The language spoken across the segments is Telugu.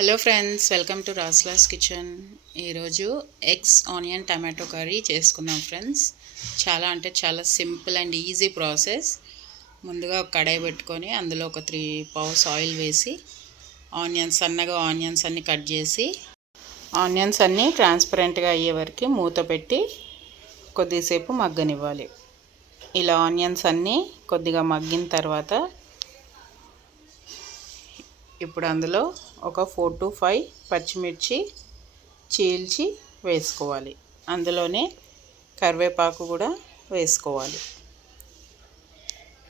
హలో ఫ్రెండ్స్ వెల్కమ్ టు రాస్లాస్ కిచెన్ ఈరోజు ఎగ్స్ ఆనియన్ టమాటో కర్రీ చేసుకున్నాం ఫ్రెండ్స్ చాలా అంటే చాలా సింపుల్ అండ్ ఈజీ ప్రాసెస్. ముందుగా ఒక కడాయి పెట్టుకొని అందులో ఒక త్రీ పౌస్ ఆయిల్ వేసి ఆనియన్స్ సన్నగా ఆనియన్స్ అన్నీ కట్ చేసి ఆనియన్స్ అన్నీ ట్రాన్స్పరెంట్గా అయ్యే వరకు మూత పెట్టి కొద్దిసేపు మగ్గనివ్వాలి. ఇలా ఆనియన్స్ అన్నీ కొద్దిగా మగ్గిన తర్వాత ఇప్పుడు అందులో ఒక ఫోర్ టు ఫైవ్ పచ్చిమిర్చి చీల్చి వేసుకోవాలి. అందులోనే కరివేపాకు కూడా వేసుకోవాలి.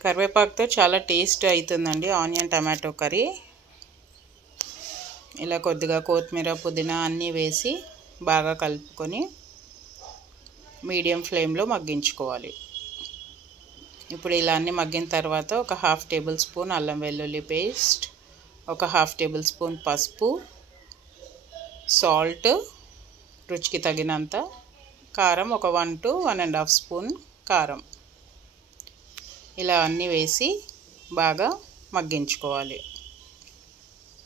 కరివేపాకుతో చాలా టేస్ట్ అవుతుందండి ఆనియన్ టమాటో కర్రీ. ఇలా కొద్దిగా కొత్తిమీర పుదీనా అన్నీ వేసి బాగా కలుపుకొని మీడియం ఫ్లేమ్లో మగ్గించుకోవాలి. ఇప్పుడు ఇలా అన్నీ మగ్గిన తర్వాత ఒక హాఫ్ టేబుల్ స్పూన్ అల్లం వెల్లుల్లి పేస్ట్ ఒక హాఫ్ టేబుల్ స్పూన్ పసుపు సాల్ట్ రుచికి తగినంత కారం ఒక one to one and half spoon కారం. ఇలా అన్నీ వేసి బాగా మగ్గించుకోవాలి.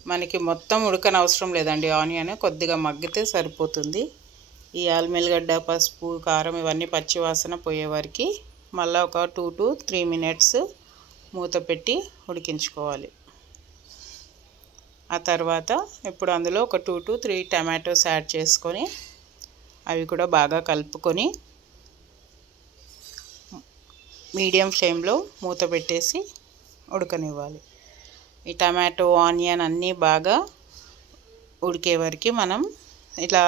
మనకి మొత్తం ఉడకని అవసరం లేదండి. ఆనియన్ కొద్దిగా మగ్గితే సరిపోతుంది. ఈ ఆల్మెల్గడ్డ పసుపు కారం ఇవన్నీ పచ్చివాసన పోయే వరకు మళ్ళీ ఒక టూ టు త్రీ మినిట్స్ మూత పెట్టి ఉడికించుకోవాలి. ఆ తర్వాత ఇప్పుడు అందులో ఒక two to three tomatoes add చేసుకొని అవి కూడా బాగా కలుపుకొని మీడియం ఫ్లేమ్లో మూత పెట్టేసి ఉడకనివ్వాలి. ఈ టమాటో ఆనియన్ అన్నీ బాగా ఉడికే వరకు మనం ఇట్లా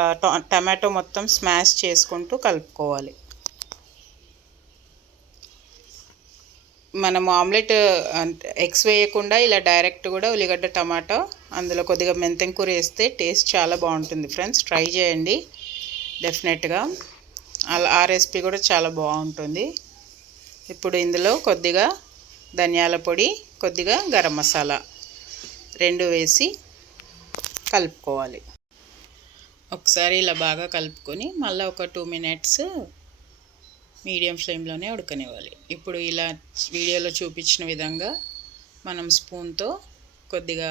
టమాటో మొత్తం స్మాష్ చేసుకుంటూ కలుపుకోవాలి. మనం ఆమ్లెట్ ఎగ్స్ వేయకుండా ఇలా డైరెక్ట్ కూడా ఉల్లిగడ్డ టమాటో అందులో కొద్దిగా మెంతెం కూర వేస్తే టేస్ట్ చాలా బాగుంటుంది ఫ్రెండ్స్. ట్రై చేయండి. డెఫినెట్గా. అలా ఆ రెసిపీ కూడా చాలా బాగుంటుంది. ఇప్పుడు ఇందులో కొద్దిగా ధనియాల పొడి కొద్దిగా గరం మసాలా రెండు వేసి కలుపుకోవాలి. ఒకసారి ఇలా బాగా కలుపుకొని మళ్ళీ ఒక టూ మినిట్స్ మీడియం ఫ్లేమ్లోనే ఉడకనివ్వాలి. ఇప్పుడు ఇలా వీడియోలో చూపించిన విధంగా మనం స్పూన్తో కొద్దిగా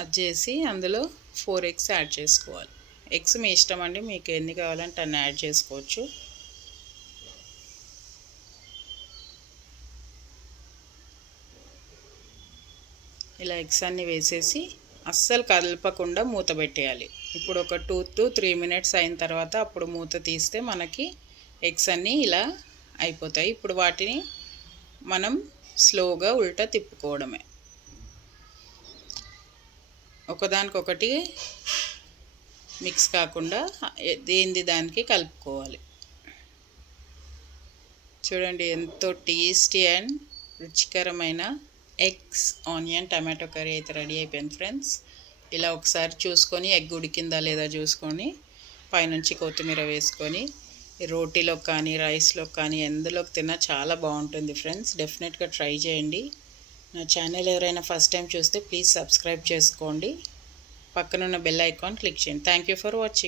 అది చేసి అందులో ఫోర్ ఎగ్స్ యాడ్ చేసుకోవాలి. ఎగ్స్ మీ ఇష్టం అండి మీకు ఎన్ని కావాలంటే అన్ని యాడ్ చేసుకోవచ్చు. ఇలా ఎగ్స్ అన్నీ వేసేసి అస్సలు కలపకుండా మూత పెట్టేయాలి. ఇప్పుడు ఒక టూ టు త్రీ మినిట్స్ అయిన తర్వాత అప్పుడు మూత తీస్తే మనకి ఎగ్స్ అన్నీ ఇలా అయిపోతాయి. ఇప్పుడు వాటిని మనం స్లోగా ఉల్టా తిప్పుకోవడమే. ఒకదానికొకటి మిక్స్ కాకుండా దేంది దానికి కలుపుకోవాలి. చూడండి ఎంతో టేస్టీ అండ్ రుచికరమైన ఎగ్స్ ఆనియన్ టమాటో కర్రీ అయితే రెడీ అయిపోయింది ఫ్రెండ్స్. ఇలా ఒకసారి చూసుకొని ఎగ్ ఉడికిందా లేదా చూసుకొని పైనుంచి కొత్తిమీర వేసుకొని రోటీలో కానీ రైస్లో కానీ ఎందులోకి తిన్నా చాలా బాగుంటుంది ఫ్రెండ్స్. డెఫినెట్గా ట్రై చేయండి. నా ఛానల్ ఎవరైనా ఫస్ట్ టైం చూస్తే ప్లీజ్ సబ్స్క్రైబ్ చేసుకోండి. పక్కనున్న బెల్ ఐకాన్ క్లిక్ చేయండి. Thank you for watching.